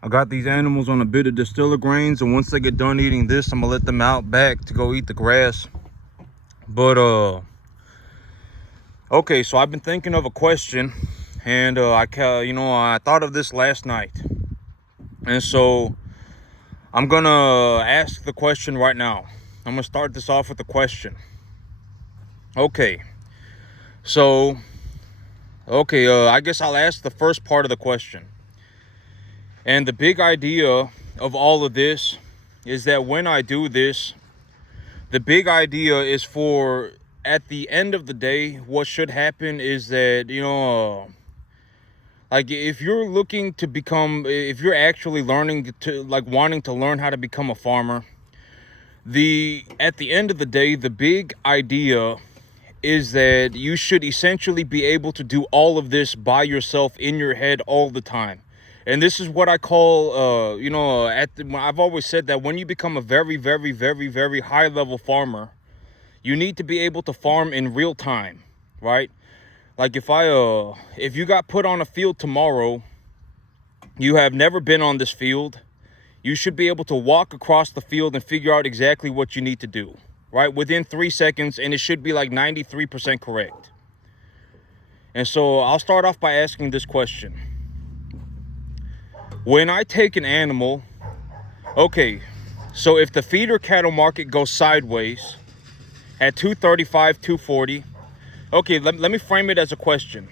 I got these animals on a bit of distiller grains, and once they get done eating this, I'm gonna let them out back to go eat the grass. But okay, so I've been thinking of a question, and I thought of this last night, and so I'm gonna ask the question right now. I'm gonna start this off with a question. Okay, so I guess I'll ask the first part of the question. And the big idea of all of this is that when I do this, the big idea is for, at the end of the day, what should happen is that, like if you're looking to become, if you're actually learning to, like wanting to learn how to become a farmer, at the end of the day, the big idea is that you should essentially be able to do all of this by yourself in your head all the time. And this is what I call, I've always said that when you become a very, very, very, very high level farmer, you need to be able to farm in real time, right? Like if you got put on a field tomorrow, you have never been on this field, you should be able to walk across the field and figure out exactly what you need to do, right? Within 3 seconds, and it should be like 93% correct. And so I'll start off by asking this question. When I take an animal, okay, so if the feeder cattle market goes sideways at 235, 240, okay, let me frame it as a question.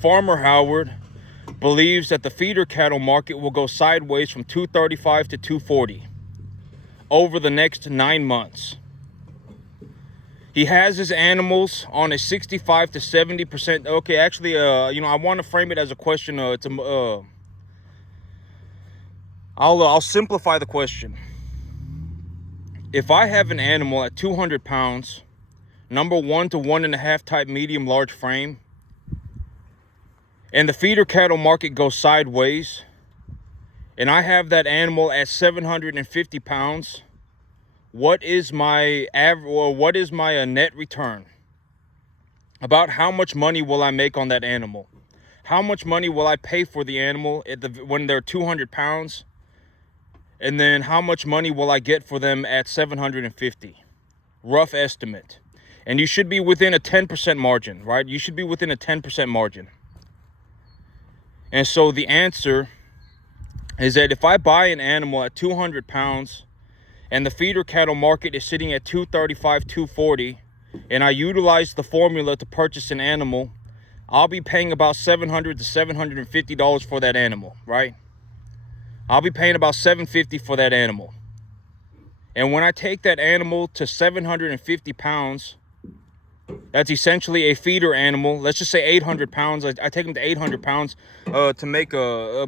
Farmer Howard believes that the feeder cattle market will go sideways from 235 to 240 over the next 9 months. He has his animals on a 65 to 70%. Okay, actually, I want to frame it as a question. I'll simplify the question. If I have an animal at 200 pounds, number 1 to 1.5 type medium large frame, and the feeder cattle market goes sideways, and I have that animal at 750 pounds, what is my net return? About how much money will I make on that animal? How much money will I pay for the animal when they're 200 pounds? And then how much money will I get for them at 750? Rough estimate. And you should be within a 10% margin, right? You should be within a 10% margin. And so the answer is that if I buy an animal at 200 pounds and the feeder cattle market is sitting at 235, 240, and I utilize the formula to purchase an animal, I'll be paying about $700 to $750 for that animal, right? I'll be paying about $750 for that animal. And when I take that animal to 750 pounds, that's essentially a feeder animal. Let's just say 800 pounds. I take them to 800 pounds to make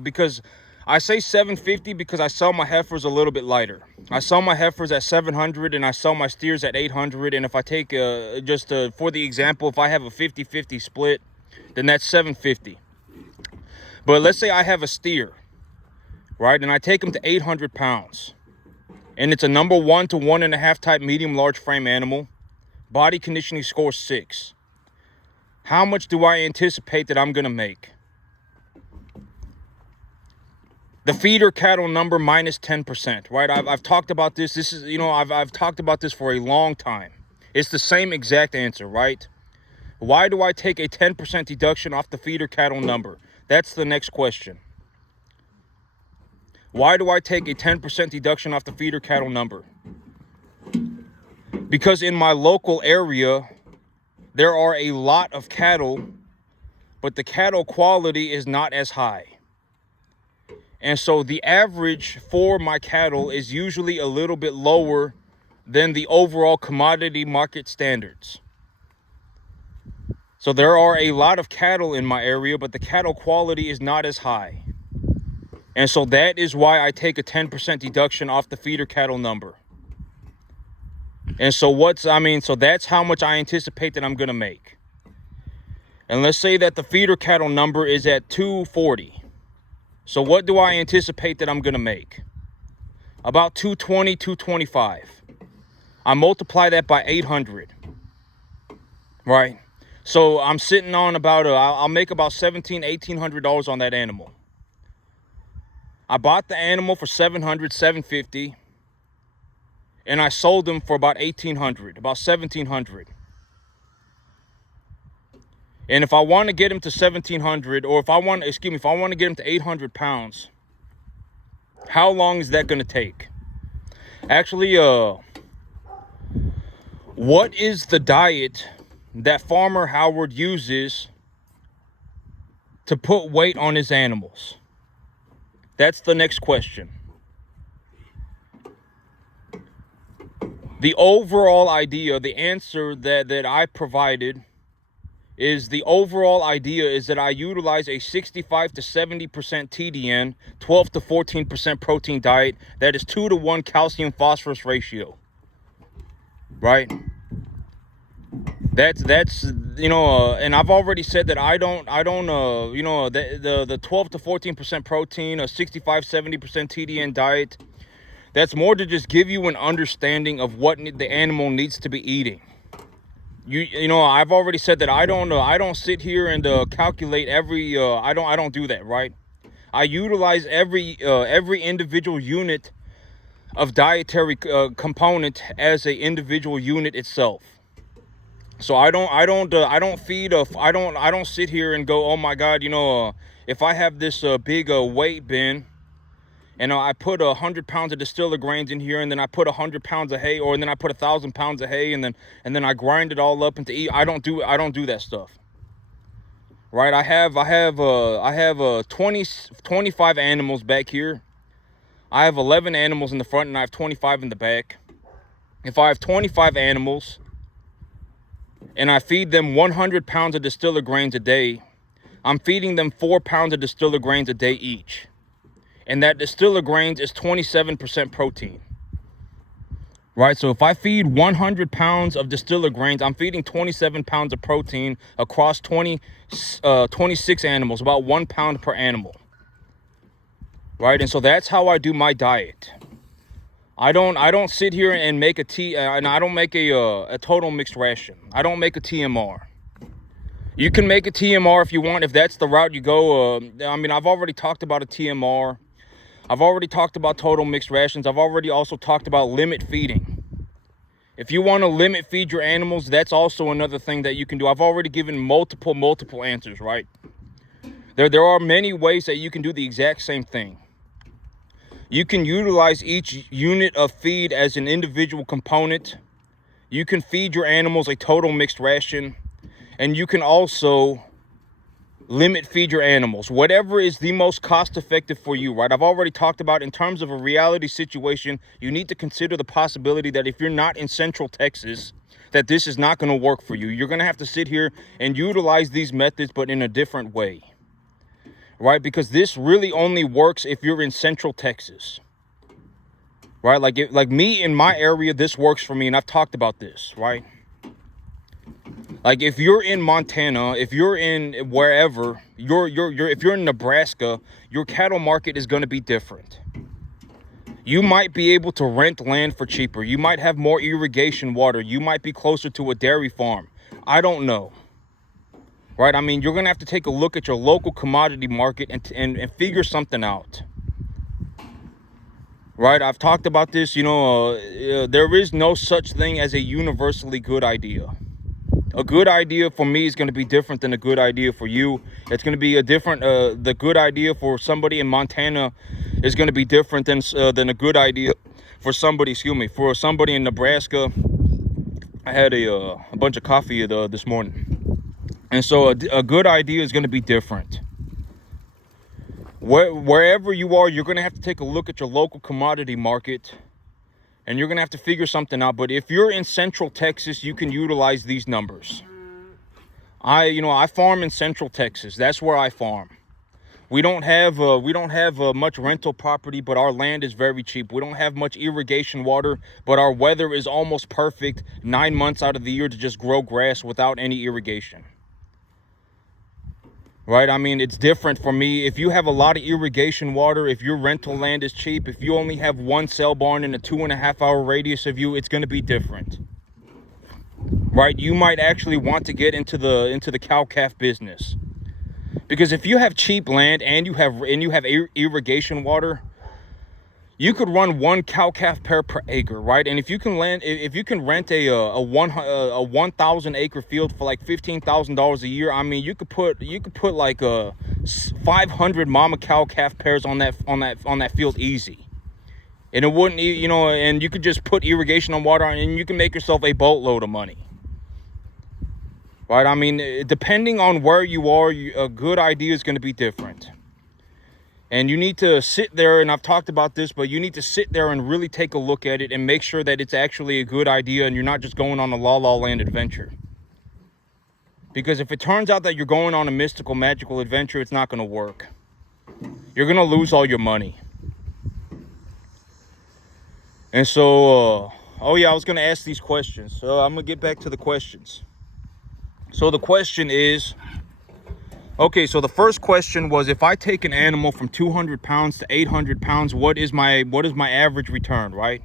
because I say 750 because I sell my heifers a little bit lighter. I sell my heifers at 700 and I sell my steers at 800. And if I take for the example, if I have a 50-50 split, then that's 750. But let's say I have a steer, right? And I take them to 800 pounds. And it's a number 1 to 1.5 type medium large frame animal. Body conditioning score 6. How much do I anticipate that I'm going to make? The feeder cattle number minus 10%, right? I've talked about this. This is, I've talked about this for a long time. It's the same exact answer, right? Why do I take a 10% deduction off the feeder cattle number? That's the next question. Why do I take a 10% deduction off the feeder cattle number? Because in my local area, there are a lot of cattle, but the cattle quality is not as high. And so the average for my cattle is usually a little bit lower than the overall commodity market standards. So there are a lot of cattle in my area, but the cattle quality is not as high. And so that is why I take a 10% deduction off the feeder cattle number. And so so that's how much I anticipate that I'm going to make. And let's say that the feeder cattle number is at 240. So what do I anticipate that I'm going to make? About 220, 225. I multiply that by 800. Right? So I'm sitting on about, I'll make about $1,700, $1,800 on that animal. I bought the animal for $700, $750, and I sold him for about $1,800, about $1,700. And if I want to get him to 1,700, or if I want to get him to 800 pounds, how long is that going to take? Actually, what is the diet that Farmer Howard uses to put weight on his animals? That's the next question. The overall idea, the answer that I provided is the overall idea is that I utilize a 65 to 70% TDN, 12 to 14% protein diet that is 2-to-1 calcium phosphorus ratio. Right? That's and I've already said that I don't the 12 to 14% protein, a 65 70% TDN diet, that's more to just give you an understanding of what the animal needs to be eating. I've already said that I don't sit here and calculate every I don't do that, right? I utilize every individual unit of dietary component as a individual unit itself. So I don't sit here and go, oh my God, if I have this big weight bin, and I put 100 pounds of distiller grains in here, and then I put 100 pounds of hay, or then I put 1,000 pounds of hay, and then I grind it all up into eat. I don't do that stuff. Right? I have 25 animals back here. I have 11 animals in the front, and I have 25 in the back. If I have 25 animals and I feed them 100 pounds of distiller grains a day, I'm feeding them 4 pounds of distiller grains a day each. And that distiller grains is 27% protein. Right? So if I feed 100 pounds of distiller grains, I'm feeding 27 pounds of protein across 26 animals, about 1 pound per animal. Right? And so that's how I do my diet. I don't sit here and make and I don't make a total mixed ration. I don't make a TMR. You can make a TMR if you want, if that's the route you go. I've already talked about a TMR. I've already talked about total mixed rations. I've already also talked about limit feeding. If you want to limit feed your animals, that's also another thing that you can do. I've already given multiple answers, right? There are many ways that you can do the exact same thing. You can utilize each unit of feed as an individual component. You can feed your animals a total mixed ration. And you can also limit feed your animals, whatever is the most cost effective for you, right? I've already talked about, in terms of a reality situation, you need to consider the possibility that if you're not in Central Texas, that this is not going to work for you. You're going to have to sit here and utilize these methods, but in a different way, right? Because this really only works if you're in Central Texas, right? Like me in my area, this works for me, and I've talked about this, right? Like if you're in Montana, if you're in wherever, if you're in Nebraska, your cattle market is going to be different. You might be able to rent land for cheaper. You might have more irrigation water. You might be closer to a dairy farm. I don't know. Right? You're going to have to take a look at your local commodity market and figure something out. Right? I've talked about this, there is no such thing as a universally good idea. A good idea for me is going to be different than a good idea for you. It's going to be the good idea for somebody in Montana is going to be different than a good idea for somebody in Nebraska. I had a bunch of coffee this morning. And so a good idea is going to be different. Wherever you are, you're going to have to take a look at your local commodity market. And you're going to have to figure something out. But if you're in Central Texas, you can utilize these numbers. I farm in Central Texas. That's where I farm. We don't have much rental property, but our land is very cheap. We don't have much irrigation water, but our weather is almost perfect 9 months out of the year to just grow grass without any irrigation. Right? It's different for me. If you have a lot of irrigation water, if your rental land is cheap, if you only have one cell barn in a 2.5 hour radius of you, it's going to be different. Right? You might actually want to get into the cow-calf business. Because if you have cheap land and you have irrigation water, you could run one cow-calf pair per acre, right? And if you can rent a 1,000 acre field for like $15,000 a year, I mean, you could put like 500 mama cow-calf pairs on that field easy, and it wouldn't, and you could just put irrigation on water, and you can make yourself a boatload of money, right? I mean, depending on where you are, a good idea is going to be different. And you need to sit there, and I've talked about this, but you need to sit there and really take a look at it and make sure that it's actually a good idea and you're not just going on a la-la land adventure. Because if it turns out that you're going on a mystical, magical adventure, it's not going to work. You're going to lose all your money. And so, oh yeah, I was going to ask these questions. So I'm going to get back to the questions. So the question is... Okay, so the first question was, if I take an animal from 200 pounds to 800 pounds, what is my average return, right?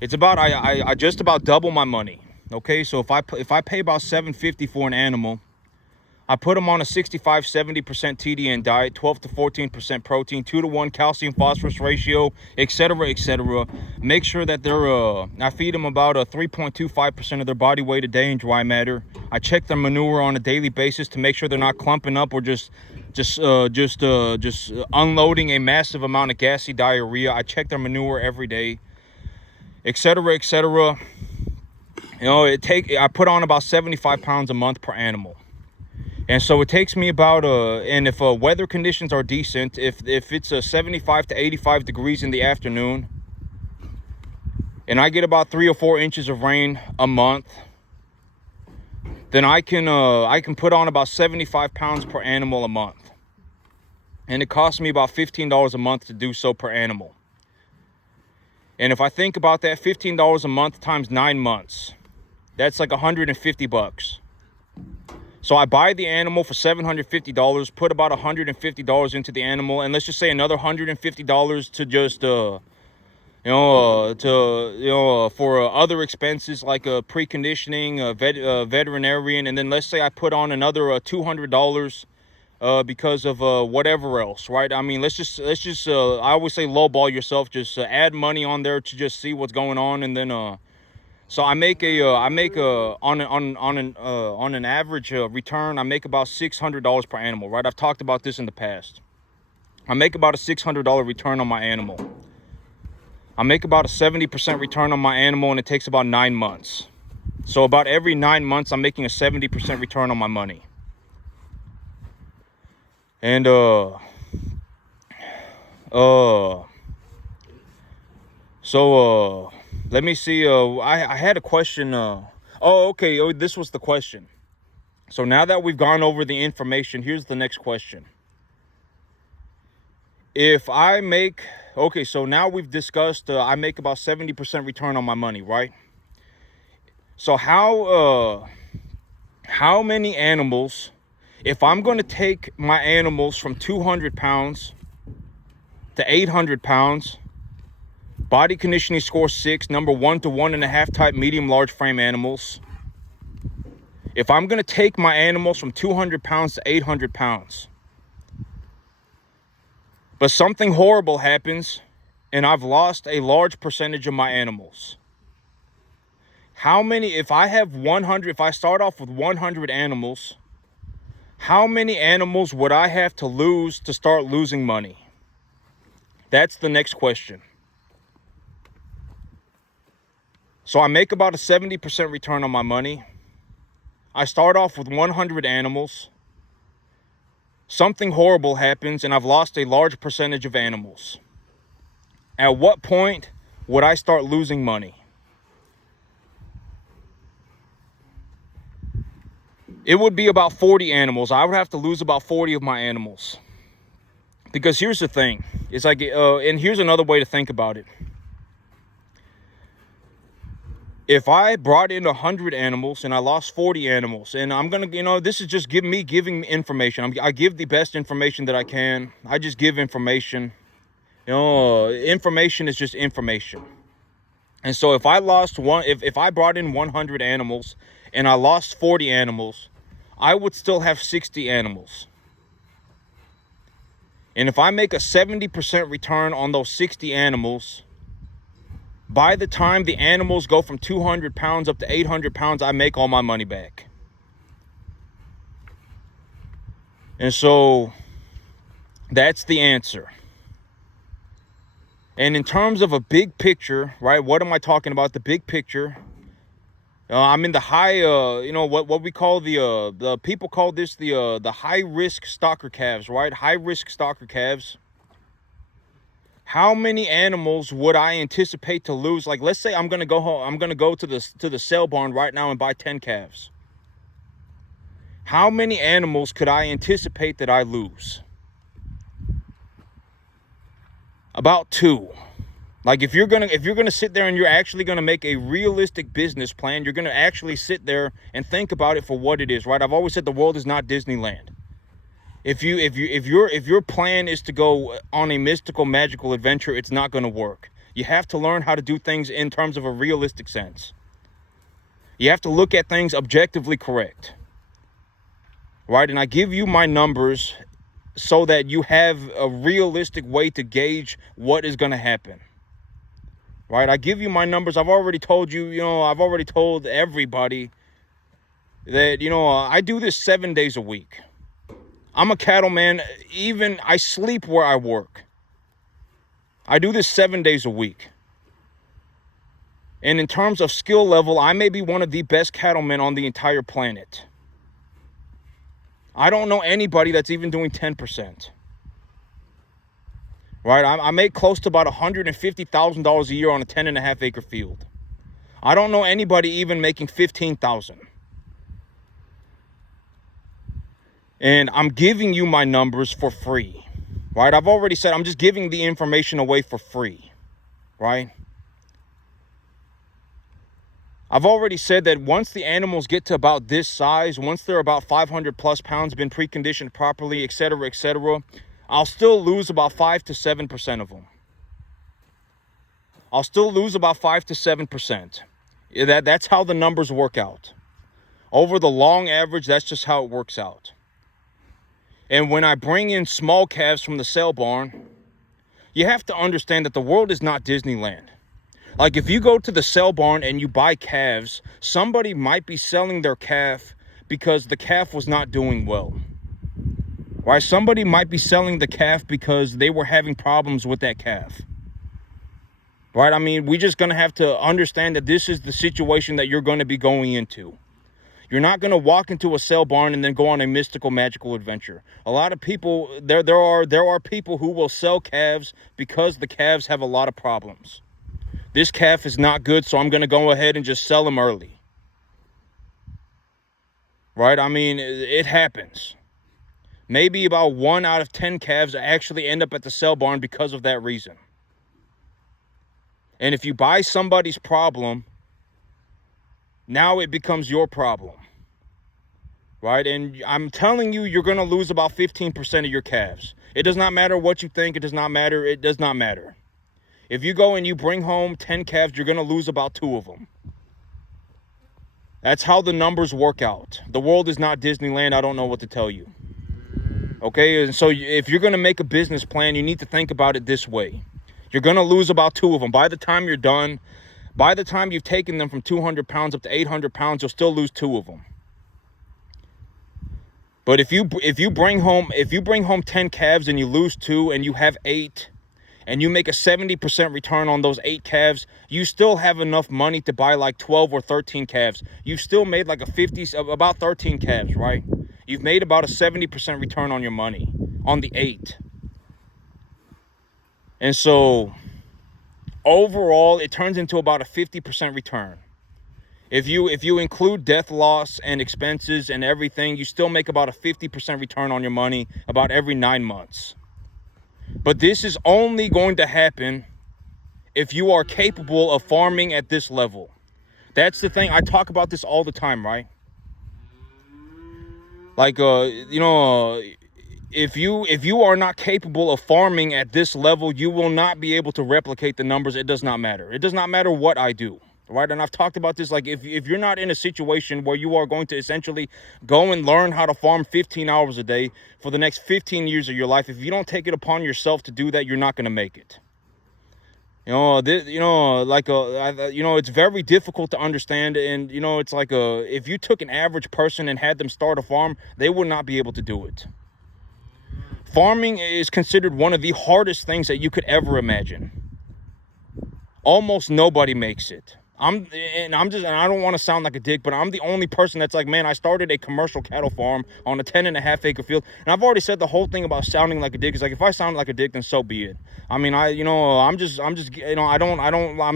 It's about, I just about double my money. Okay, so if I pay about $7.50 for an animal, I put them on a 65-70% TDN diet, 12 to 14% protein, 2-to-1 calcium phosphorus ratio, etc., etc. Make sure that I feed them about 3.25% of their body weight a day in dry matter. I check their manure on a daily basis to make sure they're not clumping up or just unloading a massive amount of gassy diarrhea. I check their manure every day, etc., etc. I put on about 75 pounds a month per animal. And so it takes me about, and if weather conditions are decent, if it's 75 to 85 degrees in the afternoon, and I get about 3 or 4 inches of rain a month, then I can put on about 75 pounds per animal a month. And it costs me about $15 a month to do so per animal. And if I think about that, $15 a month times 9 months, that's like $150. So I buy the animal for $750, put about $150 into the animal, and let's just say another $150 to just for other expenses like preconditioning, veterinarian, and then let's say I put on another $200 because of whatever else, right? I mean, let's just I always say lowball yourself, just add money on there to just see what's going on, and then so on an average return, I make about $600 per animal, right? I've talked about this in the past. I make about a $600 return on my animal. I make about a 70% return on my animal, and it takes about 9 months. So about every 9 months, I'm making a 70% return on my money. And let me see. I had a question. Okay. This was the question. So now that we've gone over the information, here's the next question. If I make... Okay, so now we've discussed I make about 70% return on my money, right? So how many animals... If I'm going to take my animals from 200 pounds to 800 pounds... Body conditioning score 6, number 1 to 1.5 type medium large frame animals. If I'm going to take my animals from 200 pounds to 800 pounds, but something horrible happens and I've lost a large percentage of my animals, how many, if I start off with 100 animals, how many animals would I have to lose to start losing money? That's the next question. So I make about a 70% return on my money. I start off with 100 animals. Something horrible happens and I've lost a large percentage of animals. At what point would I start losing money? It would be about 40 animals. I would have to lose about 40 of my animals. Because here's the thing. It's like, and here's another way to think about it. If I brought in 100 animals and I lost 40 animals, and I'm going to, this is just giving information. I give the best information that I can. I just give information. Information is just information. And so if I if I brought in 100 animals and I lost 40 animals, I would still have 60 animals. And if I make a 70% return on those 60 animals, by the time the animals go from 200 pounds up to 800 pounds, I make all my money back. And so that's the answer. And in terms of a big picture, right? What am I talking about? The big picture. I'm in the high, what we call the people call this the high risk stalker calves, right? High risk stalker calves. How many animals would I anticipate to lose? Like, let's say I'm gonna go home. I'm gonna go to the sale barn right now and buy 10 calves. How many animals could I anticipate that I lose? About 2. Like, if you're gonna sit there and you're actually gonna make a realistic business plan, you're gonna actually sit there and think about it for what it is, right? I've always said the world is not Disneyland. If your plan is to go on a mystical, magical adventure, it's not gonna work. You have to learn how to do things in terms of a realistic sense. You have to look at things objectively correct, right? And I give you my numbers so that you have a realistic way to gauge what is going to happen, right? I give you my numbers. I've already told you, I've already told everybody that, I do this 7 days a week. I'm a cattleman. Even I sleep where I work. I do this 7 days a week. And in terms of skill level, I may be one of the best cattlemen on the entire planet. I don't know anybody that's even doing 10%. Right? I make close to about $150,000 a year on a 10.5 acre field. I don't know anybody even making $15,000. And I'm giving you my numbers for free. Right? I've already said I'm just giving the information away for free. Right? I've already said that once the animals get to about this size, once they're about 500 plus pounds, been preconditioned properly, etc., I'll still lose about 5 to 7% of them. I'll still lose about 5 to 7%. That's how the numbers work out. Over the long average, that's just how it works out. And when I bring in small calves from the sale barn, you have to understand that the world is not Disneyland. Like, if you go to the sale barn and you buy calves, somebody might be selling their calf because the calf was not doing well. Right? Somebody might be selling the calf because they were having problems with that calf. Right? I mean, we're just going to have to understand that this is the situation that you're going to be going into. You're not going to walk into a sale barn and then go on a mystical, magical adventure. A lot of people, there are people who will sell calves because the calves have a lot of problems. This calf is not good, so I'm going to go ahead and just sell him early. Right? I mean, it happens. Maybe about 1 out of 10 calves actually end up at the sale barn because of that reason. And if you buy somebody's problem, now it becomes your problem. Right? And I'm telling you, you're going to lose about 15% of your calves. It does not matter what you think. It does not matter. It does not matter. If you go and you bring home 10 calves, you're going to lose about 2 of them. That's how the numbers work out. The world is not Disneyland. I don't know what to tell you. Okay, and so if you're going to make a business plan, you need to think about it this way. You're going to lose about 2 of them. By the time you're done, by the time you've taken them from 200 pounds up to 800 pounds, you'll still lose 2 of them. But if you bring home 10 calves and you lose 2 and you have 8, and you make a 70% return on those 8 calves, you still have enough money to buy like 12 or 13 calves. You've still made like about 13 calves, right? You've made about a 70% return on your money on the 8. And so overall, it turns into about a 50% return. If you include death loss and expenses and everything, you still make about a 50% return on your money about every 9 months. But this is only going to happen if you are capable of farming at this level. That's the thing. I talk about this all the time, right? Like, if you are not capable of farming at this level, you will not be able to replicate the numbers. It does not matter. It does not matter what I do, right? And I've talked about this, like if you're not in a situation where you are going to essentially go and learn how to farm 15 hours a day for the next 15 years of your life, if you don't take it upon yourself to do that, you're not going to make it. It's very difficult to understand. And, it's like if you took an average person and had them start a farm, they would not be able to do it. Farming is considered one of the hardest things that you could ever imagine. Almost nobody makes it. I don't want to sound like a dick, but I'm the only person that's like, man, I started a commercial cattle farm on a 10.5 acre field. And I've already said the whole thing about sounding like a dick is like, if I sound like a dick, then so be it. I mean, I'm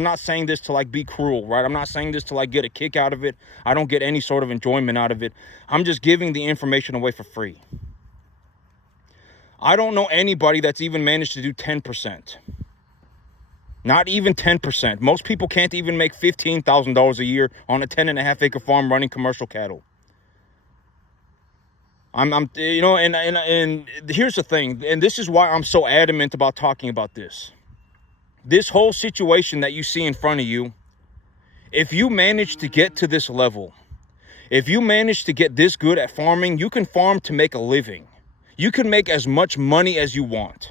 not saying this to like be cruel, right? I'm not saying this to like get a kick out of it. I don't get any sort of enjoyment out of it. I'm just giving the information away for free. I don't know anybody that's even managed to do 10%. Not even 10%. Most people can't even make $15,000 a year on a 10.5 acre farm running commercial cattle. And here's the thing, and this is why I'm so adamant about talking about this. This whole situation that you see in front of you, if you manage to get to this level, if you manage to get this good at farming, you can farm to make a living. You can make as much money as you want.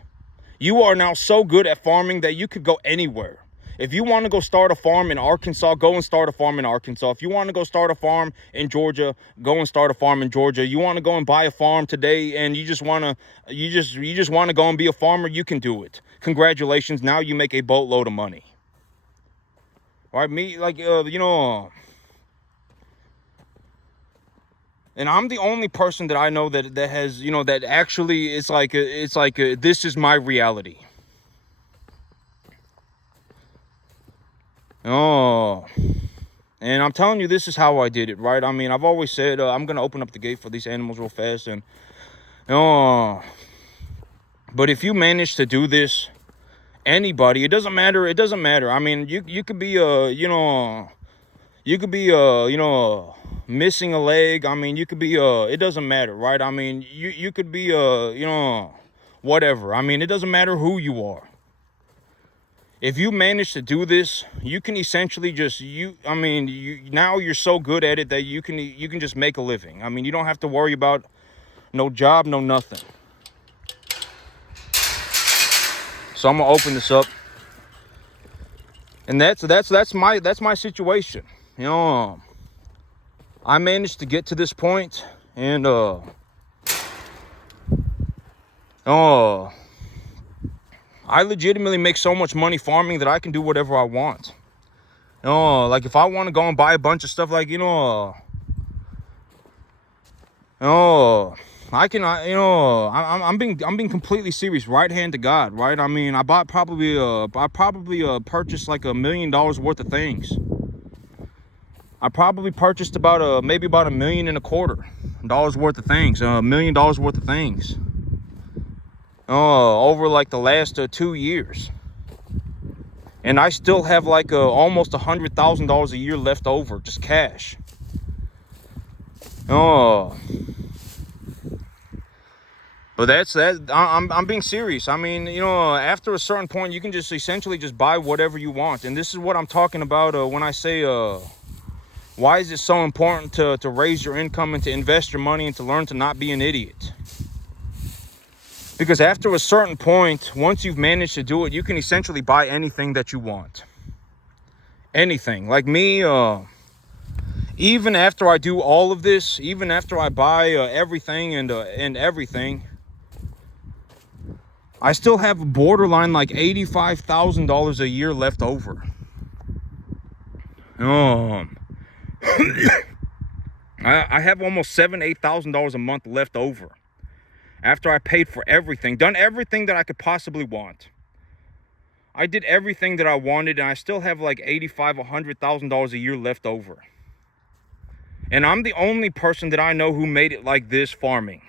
You are now so good at farming that you could go anywhere. If you want to go start a farm in Arkansas, go and start a farm in Arkansas. If you want to go start a farm in Georgia, go and start a farm in Georgia. You want to go and buy a farm today and you just want to go and be a farmer, you can do it. Congratulations, now you make a boatload of money. All right, and I'm the only person that I know that has, that actually it's like this is my reality. Oh, and I'm telling you, this is how I did it, right? I mean, I've always said I'm gonna open up the gate for these animals real fast, and but if you manage to do this, anybody, it doesn't matter. I mean, you could be missing a leg. I mean, you could be it doesn't matter, right? I mean, you could be whatever. I mean, it doesn't matter who you are. If you manage to do this, you can essentially now you're so good at it that you can just make a living. I mean, you don't have to worry about no job, no nothing. So I'm gonna open this up, and that's my situation. I managed to get to this point, and I legitimately make so much money farming that I can do whatever I want. Like if I want to go and buy a bunch of stuff, like I'm being completely serious. Right hand to God, right? I mean, I probably purchased like $1 million worth of things. I probably purchased maybe about $1.25 million worth of things. $1 million worth of things. Over like the last 2 years. And I still have like almost $100,000 a year left over, just cash. But I'm being serious. I mean, after a certain point, you can just essentially just buy whatever you want. And this is what I'm talking about when I say, why is it so important to raise your income and to invest your money and to learn to not be an idiot? Because after a certain point, once you've managed to do it, you can essentially buy anything that you want. Anything. Like me, even after I do all of this, even after I buy everything and everything, I still have borderline like $85,000 a year left over. I have almost $8,000 a month left over. After I paid for everything, done everything that I could possibly want. I did everything that I wanted, and I still have like $100,000 a year left over. And I'm the only person that I know who made it like this farming.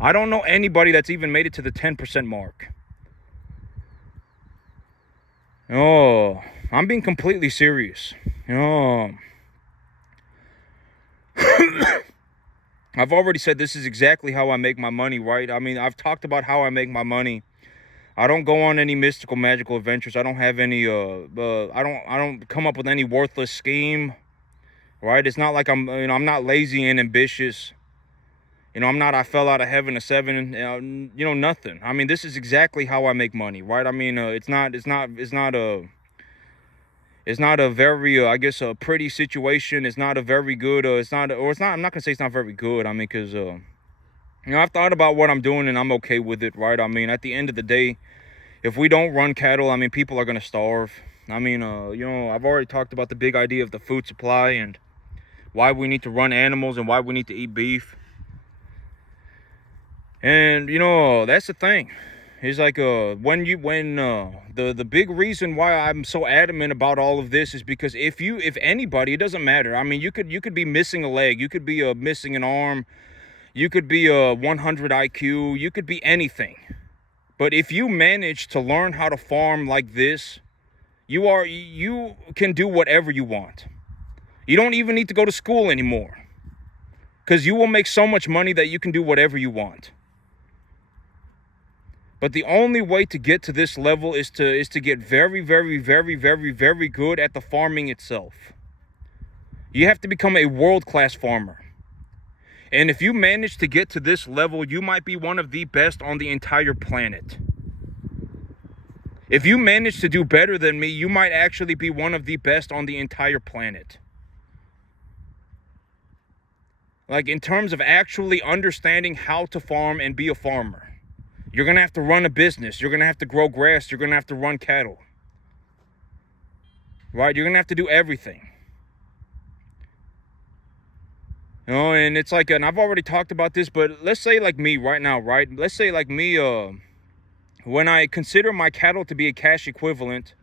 I don't know anybody that's even made it to the 10% mark. I'm being completely serious. I've already said this is exactly how I make my money, right? I mean, I've talked about how I make my money. I don't go on any mystical, magical adventures. I don't have any. I don't come up with any worthless scheme. Right? It's not like I'm not lazy and ambitious. I'm not. I fell out of heaven at 7. Nothing. I mean, this is exactly how I make money. Right? I mean, it's not a very, I guess, a pretty situation. It's not a very good. I'm not gonna say it's not very good. I mean, because I've thought about what I'm doing and I'm okay with it. Right? I mean, at the end of the day, if we don't run cattle, I mean, people are gonna starve. I mean, I've already talked about the big idea of the food supply and why we need to run animals and why we need to eat beef. And that's the thing. It's like the big reason why I'm so adamant about all of this is because if anybody, it doesn't matter. I mean, you could be missing a leg, you could be missing an arm, you could be a 100 IQ, you could be anything. But if you manage to learn how to farm like this, you can do whatever you want. You don't even need to go to school anymore, because you will make so much money that you can do whatever you want. But the only way to get to this level is to get very, very, very, very, very good at the farming itself. You have to become a world-class farmer. And if you manage to get to this level, you might be one of the best on the entire planet. If you manage to do better than me, you might actually be one of the best on the entire planet. Like, in terms of actually understanding how to farm and be a farmer. You're going to have to run a business. You're going to have to grow grass. You're going to have to run cattle. Right? You're going to have to do everything. And it's like, and I've already talked about this, but let's say like me right now, right? Let's say like me, when I consider my cattle to be a cash equivalent,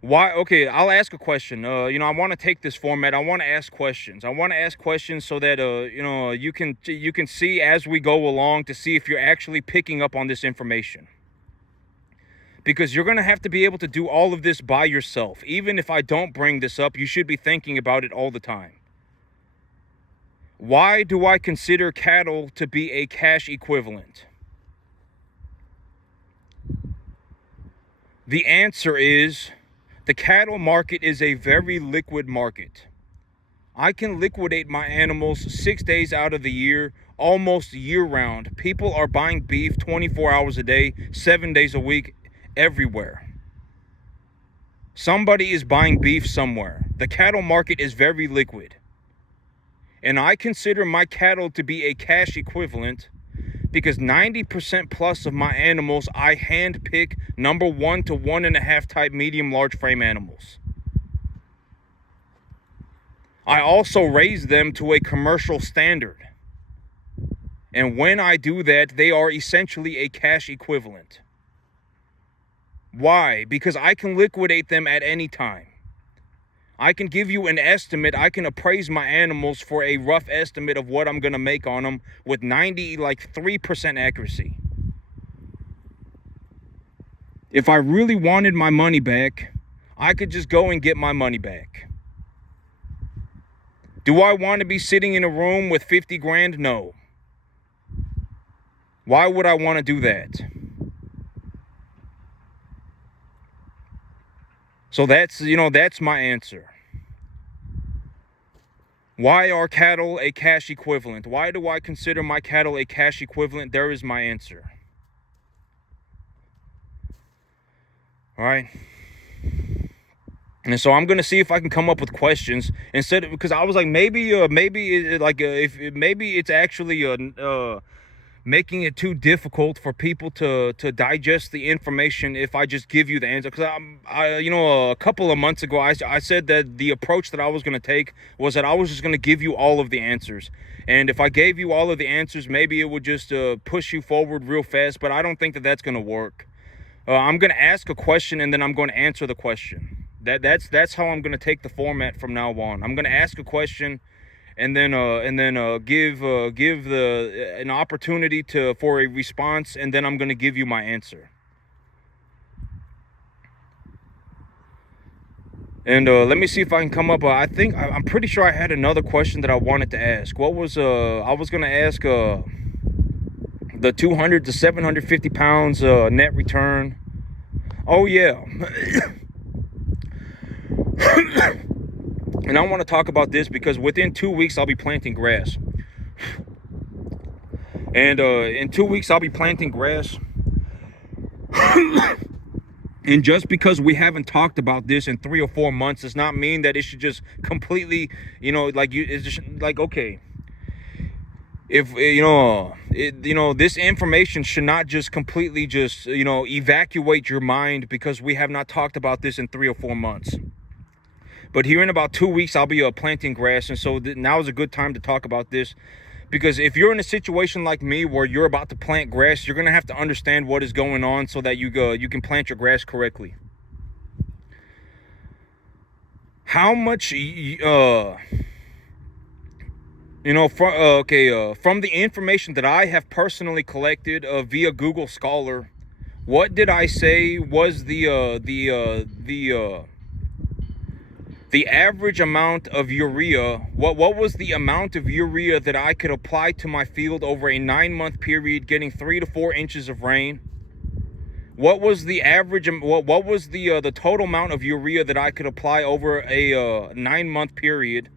why? Okay, I'll ask a question. I want to take this format. I want to ask questions. I want to ask questions so that you can see as we go along to see if you're actually picking up on this information. Because you're going to have to be able to do all of this by yourself. Even if I don't bring this up, you should be thinking about it all the time. Why do I consider cattle to be a cash equivalent? The answer is, the cattle market is a very liquid market. I can liquidate my animals 6 days out of the year, almost year-round. People are buying beef 24 hours a day, 7 days a week, everywhere. Somebody is buying beef somewhere. The cattle market is very liquid. And I consider my cattle to be a cash equivalent because 90% plus of my animals I hand pick number 1 to 1.5 type medium large frame animals. I also raise them to a commercial standard. And when I do that, they are essentially a cash equivalent. Why? Because I can liquidate them at any time. I can give you an estimate. I can appraise my animals for a rough estimate of what I'm going to make on them with 3% accuracy. If I really wanted my money back, I could just go and get my money back. Do I want to be sitting in a room with 50 grand? No. Why would I want to do that? So that's my answer. Why are cattle a cash equivalent? Why do I consider my cattle a cash equivalent? There is my answer. All right. And so I'm gonna see if I can come up with questions instead of, because I was like maybe it's actually making it too difficult for people to digest the information if I just give you the answer. Because a couple of months ago, I said that the approach that I was going to take was that I was just going to give you all of the answers. And if I gave you all of the answers, maybe it would just push you forward real fast. But I don't think that that's going to work. I'm going to ask a question and then I'm going to answer the question. That's how I'm going to take the format from now on. I'm going to ask a question and then give an opportunity for a response, and then I'm going to give you my answer. And let me see if I can come up. I'm pretty sure I had another question that I wanted to ask. What was I was going to ask the the 200 to 750 pounds net return. Oh yeah. And I want to talk about this because within 2 weeks I'll be planting grass. And in 2 weeks I'll be planting grass. And just because we haven't talked about this in 3 or 4 months does not mean that it should just completely, it's just like, okay, if this information should not just completely just evacuate your mind because we have not talked about this in 3 or 4 months. But here in about 2 weeks I'll be planting grass, and so now is a good time to talk about this. Because if you're in a situation like me where you're about to plant grass, you're going to have to understand what is going on so that you can plant your grass correctly. How much, from the information that I have personally collected via Google Scholar, what did I say was the average amount of urea? What was the amount of urea that I could apply to my field over a 9-month period, getting 3 to 4 inches of rain? What was the average? What was the total amount of urea that I could apply over a 9-month period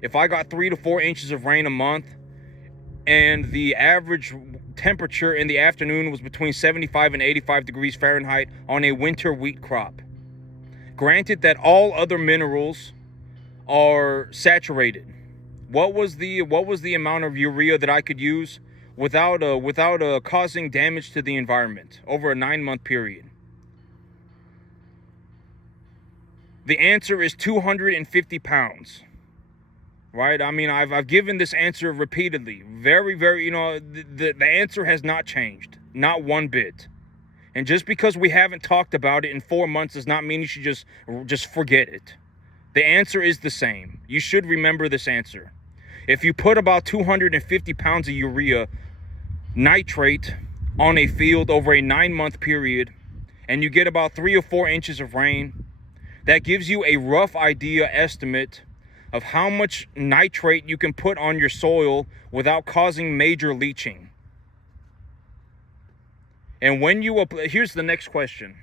if I got 3 to 4 inches of rain a month, and the average temperature in the afternoon was between 75 and 85 degrees Fahrenheit on a winter wheat crop? Granted that all other minerals are saturated. What was the amount of urea that I could use without causing damage to the environment over a 9-month period? The answer is 250 pounds. Right? I mean, I've given this answer repeatedly. Very, very, the answer has not changed. Not one bit. And just because we haven't talked about it in 4 months does not mean you should just forget it. The answer is the same. You should remember this answer. If you put about 250 pounds of urea nitrate on a field over a 9-month period, and you get about 3 or 4 inches of rain, that gives you a rough idea estimate of how much nitrate you can put on your soil without causing major leaching. And when you apply, here's the next question.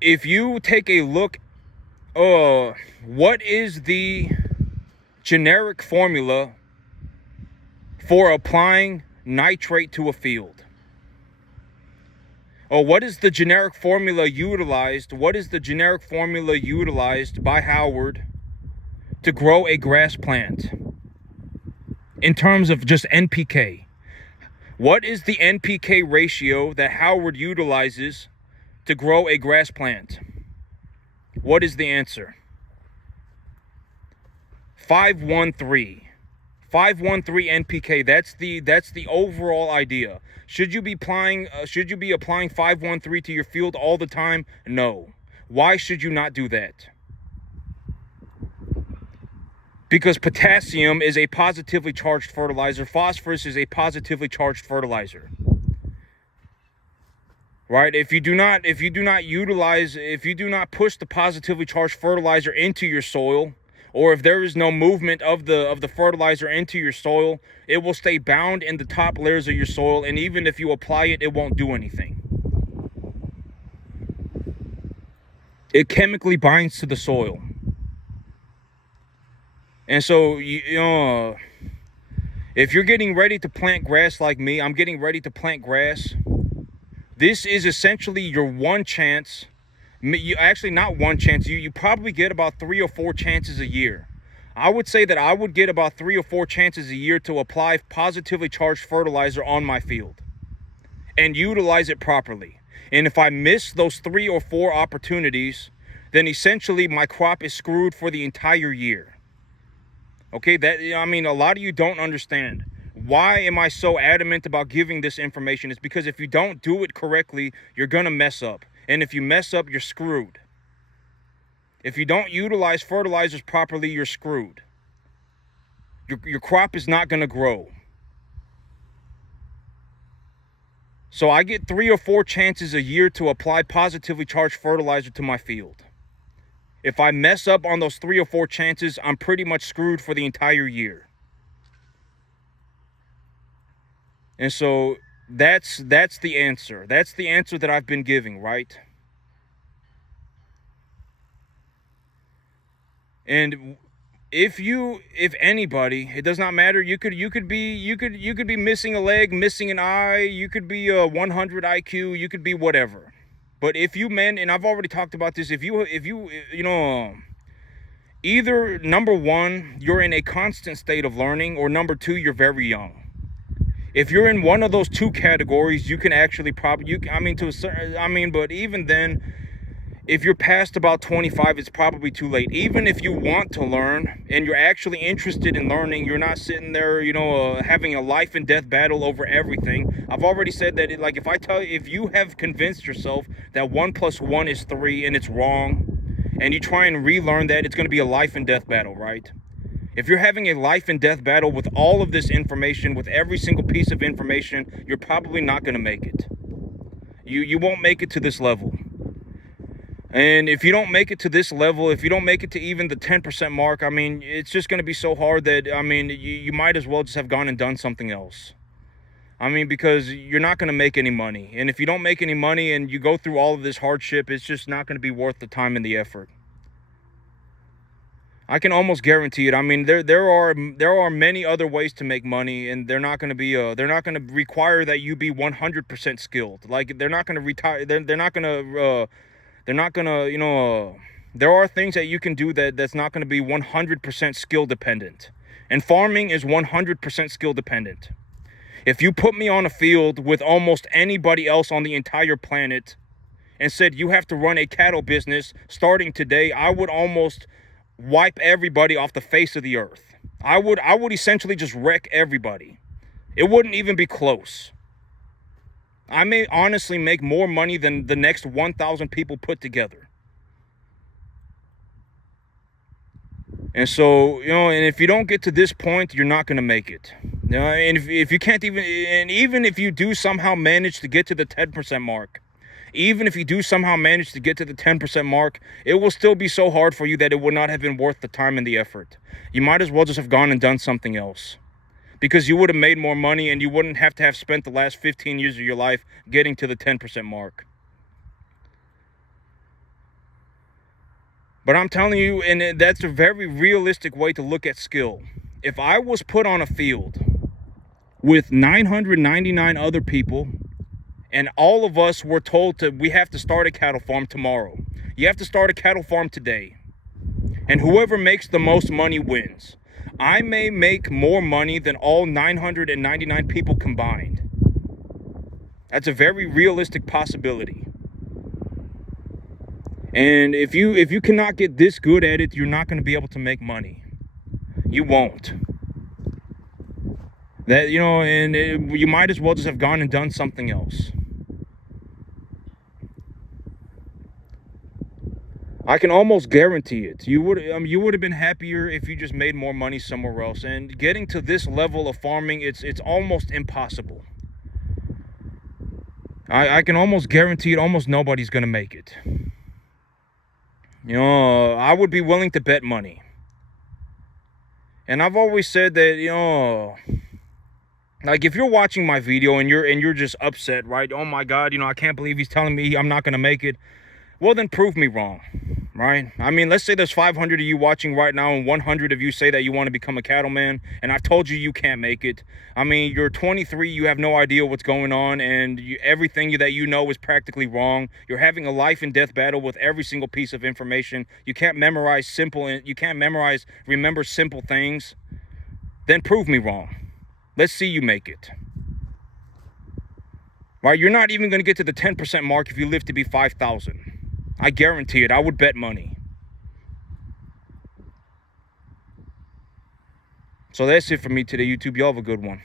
If you take a look, what is the generic formula for applying nitrate to a field? Or what is the generic formula utilized? What is the generic formula utilized by Howard to grow a grass plant in terms of just NPK? What is the NPK ratio that Howard utilizes to grow a grass plant? What is the answer? 513. 513 NPK. That's the overall idea. Should you be applying 513 to your field all the time? No. Why should you not do that? Because potassium is a positively charged fertilizer. Phosphorus is a positively charged fertilizer. Right? If you do not push the positively charged fertilizer into your soil, or if there is no movement of the fertilizer into your soil, it will stay bound in the top layers of your soil, and even if you apply it, it won't do anything. It chemically binds to the soil. And so, if you're getting ready to plant grass like me, I'm getting ready to plant grass. This is essentially your one chance. Actually, not one chance. You probably get about 3 or 4 chances a year. I would say that I would get about 3 or 4 chances a year to apply positively charged fertilizer on my field and utilize it properly. And if I miss those 3 or 4 opportunities, then essentially my crop is screwed for the entire year. Okay, a lot of you don't understand. Why am I so adamant about giving this information? It's because if you don't do it correctly, you're going to mess up. And if you mess up, you're screwed. If you don't utilize fertilizers properly, you're screwed. Your crop is not going to grow. So I get 3 or 4 chances a year to apply positively charged fertilizer to my field. If I mess up on those 3 or 4 chances, I'm pretty much screwed for the entire year. And so that's the answer. That's the answer that I've been giving, right? And if anybody, it does not matter. You could be missing a leg, missing an eye. You could be a 100 IQ. You could be whatever. But if you men, and I've already talked about this, if you either number one, you're in a constant state of learning, or number two, you're very young. If you're in one of those two categories, you can actually but even then, if you're past about 25, it's probably too late. Even if you want to learn and you're actually interested in learning, you're not sitting there, having a life and death battle over everything. I've already said that, if you have convinced yourself that 1 + 1 is 3 and it's wrong, and you try and relearn that, it's going to be a life and death battle, right? If you're having a life and death battle with all of this information, with every single piece of information, you're probably not going to make it. You won't make it to this level. And if you don't make it to this level, if you don't make it to even the 10% mark, it's just going to be so hard that, you might as well just have gone and done something else. Because you're not going to make any money. And if you don't make any money and you go through all of this hardship, it's just not going to be worth the time and the effort. I can almost guarantee it. There are many other ways to make money, and they're not going to require that you be 100% skilled. Like, they're not going to retire. They're not going to there are things that you can do that's not going to be 100% skill dependent. And farming is 100% skill dependent. If you put me on a field with almost anybody else on the entire planet and said you have to run a cattle business starting today, I would almost wipe everybody off the face of the earth. I would essentially just wreck everybody. It wouldn't even be close. I may honestly make more money than the next 1,000 people put together. And so, and if you don't get to this point, you're not going to make it. And if you can't even if you do somehow manage to get to the 10% mark, even if you do somehow manage to get to the 10% mark, it will still be so hard for you that it would not have been worth the time and the effort. You might as well just have gone and done something else. Because you would have made more money and you wouldn't have to have spent the last 15 years of your life getting to the 10% mark. But I'm telling you, and that's a very realistic way to look at skill. If I was put on a field with 999 other people, and all of us were told we have to start a cattle farm tomorrow. You have to start a cattle farm today. And whoever makes the most money wins. I may make more money than all 999 people combined. That's a very realistic possibility. And if you cannot get this good at it, you're not going to be able to make money. You won't. You might as well just have gone and done something else. I can almost guarantee it. You would have been happier if you just made more money somewhere else. And getting to this level of farming, it's almost impossible. I can almost guarantee it. Almost nobody's gonna make it. I would be willing to bet money. And I've always said that, like, if you're watching my video and you're just upset, right? Oh my God, I can't believe he's telling me I'm not gonna make it. Well, then prove me wrong. Right? Let's say there's 500 of you watching right now and 100 of you say that you want to become a cattleman, and I've told you can't make it. You're 23, you have no idea what's going on, and everything that you know is practically wrong. You're having a life and death battle with every single piece of information. You can't remember simple things. Then prove me wrong. Let's see you make it. Right? You're not even going to get to the 10% mark if you live to be 5,000. I guarantee it. I would bet money. So that's it for me today, YouTube. Y'all have a good one.